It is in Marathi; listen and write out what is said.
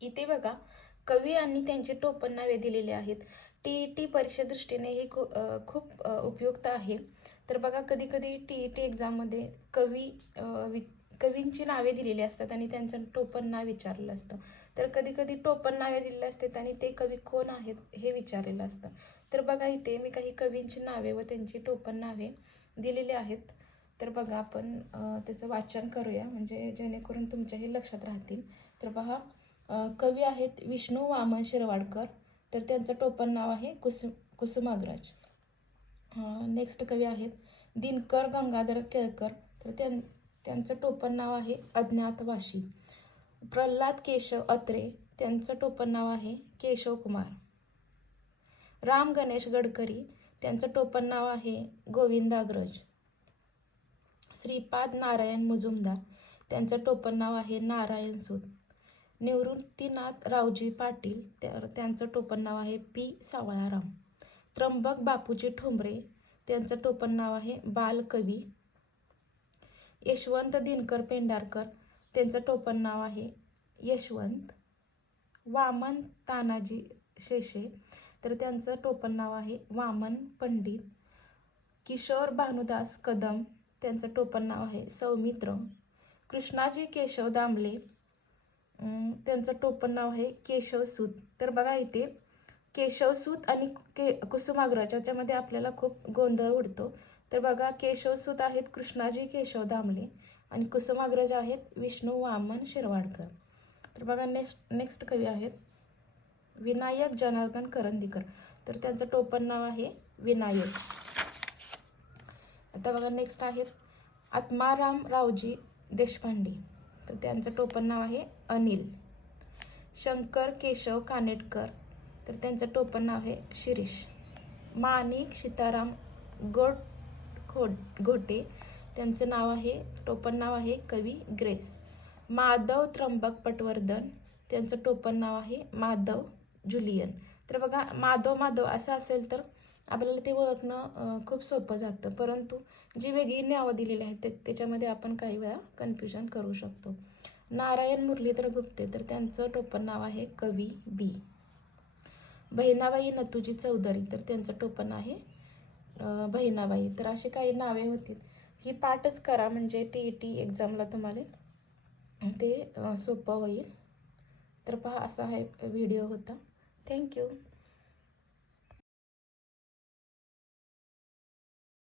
इथे बघा कवी आणि त्यांचे टोपण नावे दिलेले आहेत. TET परीक्षे दृष्टीने हे खूप उपयुक्त आहे. तर बघा कधी कधी TET एक्झाममध्ये कवींची नावे दिलेली असतात आणि त्यांचं टोपण नाव विचारलेलं असतं. तर कधी कधी टोपण नावे दिलेली असतात आणि ते कवी कोण आहेत हे विचारलेलं असतं. तर बघा इथे मी काही कवींची नावे व त्यांची टोपण नावे दिलेली आहेत. तर बघा आपण त्याचं वाचन करूया म्हणजे जेणेकरून तुमच्याही लक्षात राहतील. तर बघा कवी आहेत विष्णू वामन शिरवाडकर. तर त्यांचं टोपण नाव आहे कुसुमाग्रज. नेक्स्ट कवी आहेत दिनकर गंगाधर केळकर. तर त्यांचं टोपण नाव आहे अज्ञातवासी. प्रल्हाद केशव अत्रे. त्यांचं टोपण नाव आहे केशव कुमार. राम गणेश गडकरी. त्यांचं टोपण नाव आहे गोविंदाग्रज. श्रीपाद नारायण मुजुमदार. त्यांचं टोपण नाव आहे नारायण सूत. निवृत्तीनाथ रावजी पाटील. तर त्यांचं टोपण नाव आहे पी सावळाराम. त्र्यंबक बापूजी ठोंबरे. त्यांचं टोपण नाव आहे बालकवी. यशवंत दिनकर पेंढारकर. त्यांचं टोपण नाव आहे यशवंत. वामन तानाजी शेषे. तर त्यांचं टोपण नाव आहे वामन पंडित. किशोर भानुदास कदम. त्यांचं टोपण नाव आहे सौमित्र. कृष्णाजी केशव दामले. त्यांचं टोपण नाव आहे केशवसूत. तर बघा इथे केशवसूत आणि कुसुमाग्रज याच्यामध्ये आपल्याला खूप गोंधळ उडतो. तर बघा केशवसूत आहेत कृष्णाजी केशव दामले आणि कुसुमाग्रज आहेत विष्णू वामन शिरवाडकर. तर बघा नेक्स्ट कवी आहेत विनायक जनार्दन करंदीकर. तर त्यांचं टोपण नाव आहे विनायक. आता बघा नेक्स्ट आहेत आत्माराम रावजी देशपांडे. तर त्यांचं टोपण नाव आहे अनिल. शंकर केशव कानेटकर. तर त्यांचं टोपण नाव आहे शिरीष. माणिक सीताराम घोटे. त्यांचं नाव आहे टोपण नाव आहे कवी ग्रेस. माधव त्र्यंबक पटवर्धन. त्यांचं टोपण नाव आहे माधव जुलियन. तर बघा माधव माधव असं असेल तर आपल्याला ते ओळखणं खूप सोपं जातं, परंतु जी वेगळी नावं दिलेली आहेत त्याच्यामध्ये आपण काही वेळा कन्फ्युजन करू शकतो. नारायण मुरलीधर गुप्ते. तर त्यांचं टोपण नाव आहे कवी बी. बहिणाबाई नथुजी चौधरी. तर त्यांचं टोपण आहे बहिणाबाई. तर अशी काही नावे होती. ही पाठच करा म्हणजे TET एक्झामला तुम्हाला ते सोपं होईल. तर पहा असा हा व्हिडिओ होता. थँक्यू.